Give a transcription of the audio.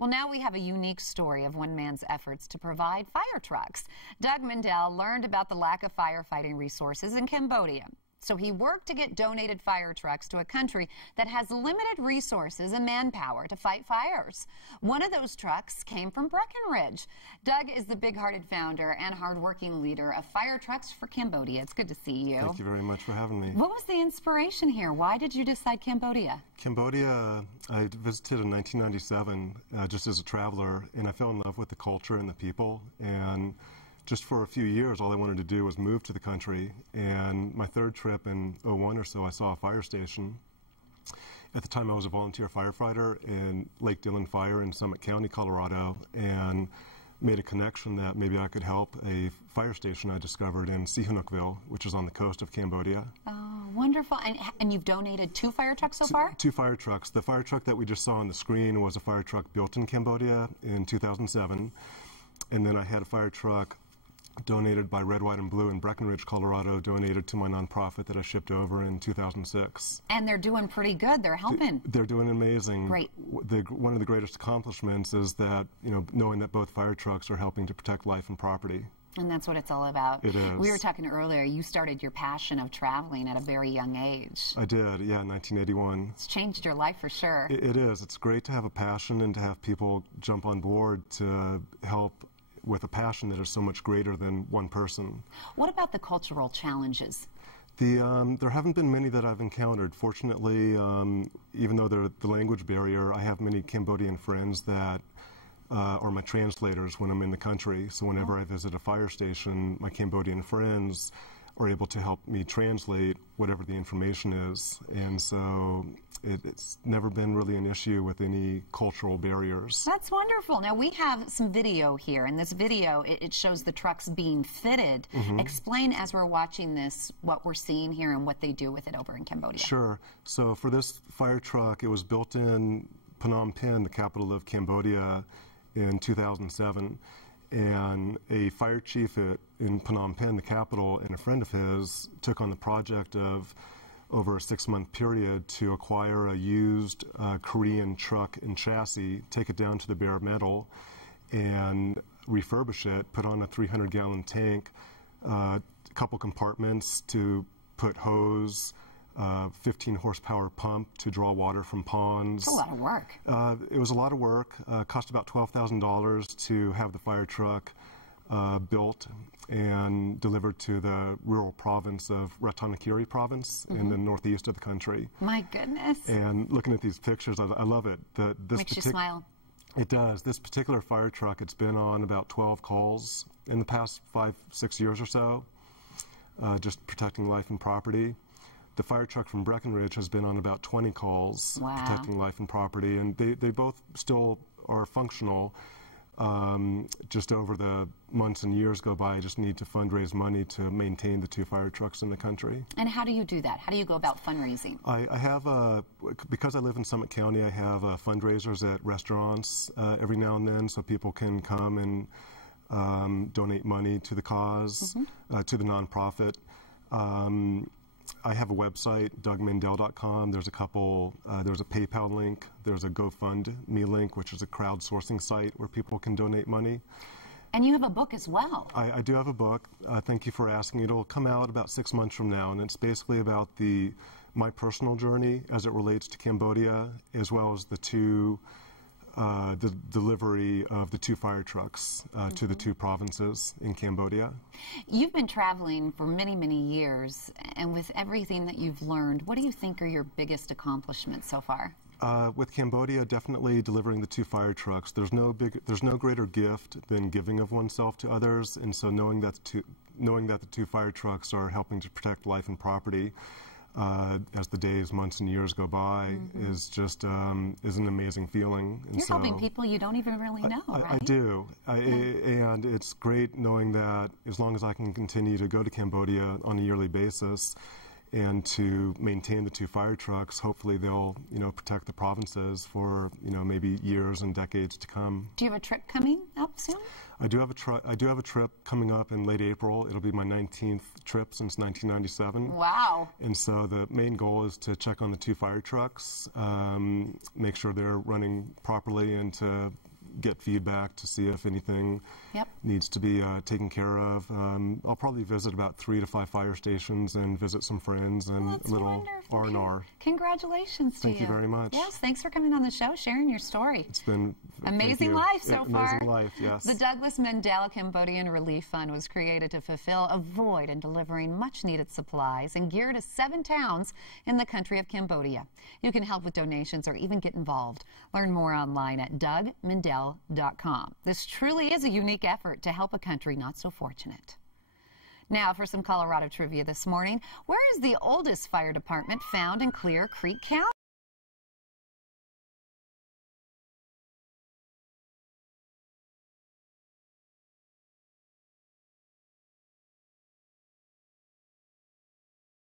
Well, now we have a unique story of one man's efforts to provide fire trucks. Doug Mendel learned about the lack of firefighting resources in Cambodia. So he worked to get donated fire trucks to a country that has limited resources and manpower to fight fires. One of those trucks came from Breckenridge. Doug is the big-hearted founder and hard-working leader of Fire Trucks for Cambodia. It's good to see you. Thank you very much for having me. What was the inspiration here? Why did you decide Cambodia? Cambodia, I visited in 1997 just as a traveler, and I fell in love with the culture and the people. And just for a few years, all I wanted to do was move to the country. And my third trip in '01 or so, I saw a fire station. At the time, I was a volunteer firefighter in Lake Dillon Fire in Summit County, Colorado, and made a connection that maybe I could help a fire station I discovered in Sihanoukville, which is on the coast of Cambodia. Oh, wonderful. And you've donated 2 fire trucks so far? 2 fire trucks. The fire truck that we just saw on the screen was a fire truck built in Cambodia in 2007. And then I had a fire truck donated by Red, White, and Blue in Breckenridge, Colorado, donated to my nonprofit that I shipped over in 2006. And they're doing pretty good. They're helping. They're doing amazing. Great. One of the greatest accomplishments is that, knowing that both fire trucks are helping to protect life and property. And that's what it's all about. It is. We were talking earlier, you started your passion of traveling at a very young age. I did, yeah, in 1981. It's changed your life for sure. It is. It's great to have a passion and to have people jump on board to help with a passion that is so much greater than one person. What about the cultural challenges? There haven't been many that I've encountered. Fortunately, even though the language barrier, I have many Cambodian friends that are my translators when I'm in the country. So whenever I visit a fire station, my Cambodian friends are able to help me translate whatever the information is. And so it's never been really an issue with any cultural barriers. That's wonderful. Now we have some video here. In this video, it shows the trucks being fitted. Explain as we're watching this what we're seeing here and what they do with it over in Cambodia. Sure. So for this fire truck, it was built in Phnom Penh, the capital of Cambodia, in 2007. And a fire chief in Phnom Penh, the capital, and a friend of his took on the project of, over a 6-month period, to acquire a used Korean truck and chassis, take it down to the bare metal, and refurbish it, put on a 300-gallon tank, a couple compartments to put hose, 15-horsepower pump to draw water from ponds. It's a lot of work. It was a lot of work. Cost about $12,000 to have the fire truck built and delivered to the rural province of Ratanakiri province in the northeast of the country. My goodness. And looking at these pictures, I love it. Makes you smile. It does. This particular fire truck, it's been on about 12 calls in the past 5-6 years or so, just protecting life and property. The fire truck from Breckenridge has been on about 20 calls, protecting life and property, and they both still are functional. Just over the months and years go by, I just need to fundraise money to maintain the 2 fire trucks in the country. And how do you do that? How do you go about fundraising? I have, because I live in Summit County, I have fundraisers at restaurants every now and then, so people can come and donate money to the cause, to the nonprofit. I have a website, dougmendel.com. There's a couple, there's a PayPal link, there's a GoFundMe link, which is a crowdsourcing site where people can donate money. And you have a book as well. I do have a book. Thank you for asking. It'll come out about 6 months from now, and it's basically about my personal journey as it relates to Cambodia, as well as the delivery of the 2 fire trucks to the 2 provinces in Cambodia. You've been traveling for many, many years, and with everything that you've learned, what do you think are your biggest accomplishments so far? With Cambodia, definitely delivering the 2 fire trucks. There's no greater gift than giving of oneself to others, and so knowing that the 2 fire trucks are helping to protect life and property as the days, months, and years go by is just is an amazing feeling. And You're helping people you don't even really know, right? I do, and it's great knowing that as long as I can continue to go to Cambodia on a yearly basis and to maintain the 2 fire trucks, hopefully they'll protect the provinces for maybe years and decades to come. Do you have a trip coming up soon? I do have a trip coming up in late April. It'll be my 19th trip since 1997. Wow. And so the main goal is to check on the 2 fire trucks, make sure they're running properly, and to get feedback to see if anything Yep. needs to be taken care of. I'll probably visit about 3 to 5 fire stations and visit some friends and That's a little wonderful. R&R. Congratulations to you. Thank you very much. Yes, thanks for coming on the show, sharing your story. It's been Amazing life so far. Amazing life, yes. The Douglas Mendel Cambodian Relief Fund was created to fulfill a void in delivering much-needed supplies and gear to 7 towns in the country of Cambodia. You can help with donations or even get involved. Learn more online at dougmendel.com. This truly is a unique effort to help a country not so fortunate. Now for some Colorado trivia this morning. Where is the oldest fire department found in Clear Creek County?